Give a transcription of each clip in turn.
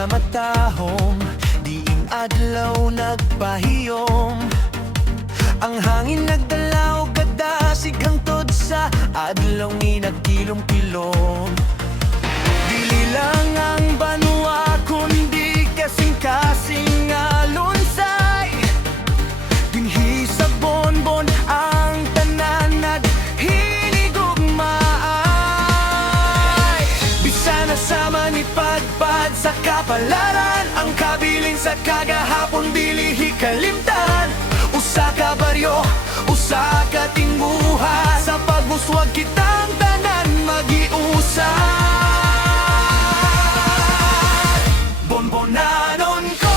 nga matahom, diing adlaw nagpahiyom. Ang hangin nagdala og kadasig hangtod sa adlaw ni nagkilom-kilom. Dili lang ang banwa kundi kasing-kasing nga lunsay. Dinhi sa bonbon ang tanan naghilingugmaay. Bisan na sama ni padpad sa kapalaran, ang kabilin sa kagahapon dili hikalimtan. Usa ka baryo, usa ka tingbuha, sa pagmuswag kitang tanan magiusad. Bonbonanon ko,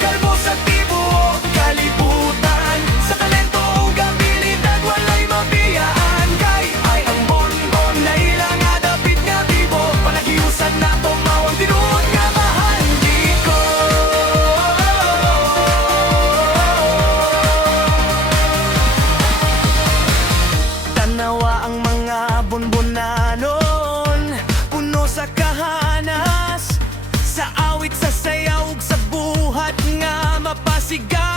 kalbo sa tibuok kalibutan, sa talento ug abilidad walay mabiyaan. Kay ay ang bonbon na ilang nga dapit nga bibo, panagiusan na tumawang tinuod nga bahandi ko. Tanawa ang mga bonbonanon, puno sa kahanas, sa awit, sa sayaw, ug sa buhat nga mapasigaw.